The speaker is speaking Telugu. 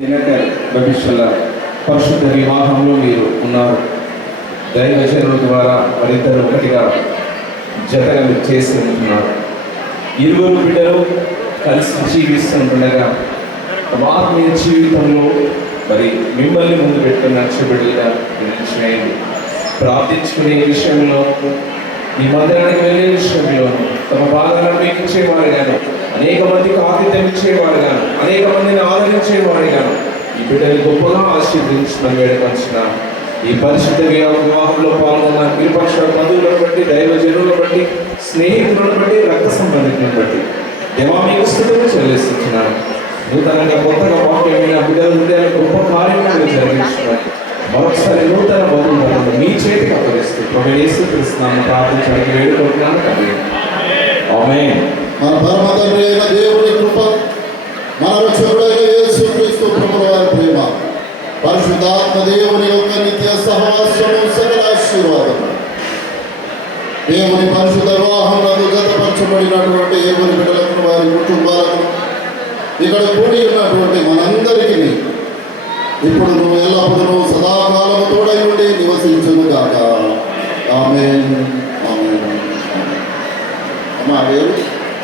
దినకర్ భవిష్యల పరిశుద్ధ వివాహంలో మీరు ఉన్నారు. దైవజనుల ద్వారా మరిద్దరు ఒకటిగా జతగా మీరు చేసి ఉంటున్నారు. ఇరువురు బిడ్డలు కలిసి జీవిస్తుండగా ఆత్మీయ జీవితంలో మరి మిమ్మల్ని ముందు పెట్టుకున్న బిడ్డలుగా చేయండి. ప్రార్థించుకునే విషయంలో ఈ మందిరానికి వెళ్ళే విషయంలో తమ బాధలను మీకు ఇచ్చేవారు గాను, అనేక మందికి ఆతిథ్యం ఇచ్చేవారు గాను, అనేక మందిని ఆదరించేవారు గాను ఈ బిడ్డలు గొప్పగా ఆశీర్వదించమని వేడుకొంచిన ఈ పరిశుద్ధ వివాహంలో పాల్గొన్న ఇరుపక్ష బంధువులను బట్టి, దైవజనులను బట్టి, స్నేహితులను బట్టి, రక్త సంబంధికులను బట్టి దేవా మీకు స్తుతులు చెల్లిస్తున్నాను. నూతనంగా కొత్తగా వాక్యమైన బిడ్డల హృదయాలు గొప్ప కార్యక్రమాలు జరిగించుకోవాలి. మరొకసారి నూతన బంధువులను మీ చేతికి అప్పగిస్తూ యేసుక్రీస్తునామమున ప్రార్థించడానికి వేడుకుంటున్నాను తండ్రి. ఆమేన్. మన పరమ తండ్రి అయిన దేవుని కృప, మన రక్షకుడైన యేసుక్రీస్తు ప్రభువు వారి ప్రేమ, పరిశుద్ధాత్మ దేవుని యొక్క నిత్య సహవాసము, సకల ఆశీర్వాదము దేవుని పరిశుద్ధ వివాహంలో జతపరచబడినటువంటి దేవుని బిడ్డలకు, వారి కుటుంబాలకు, ఇక్కడ కూడి ఉన్నటువంటి మనందరికీ ఇప్పుడు నువ్వు ఎల్లప్పుడూ సదాకాలము తోడై ఉండి నివసించును గాక. ఆమేన్. ఆమేన్. అమ్మా వేరు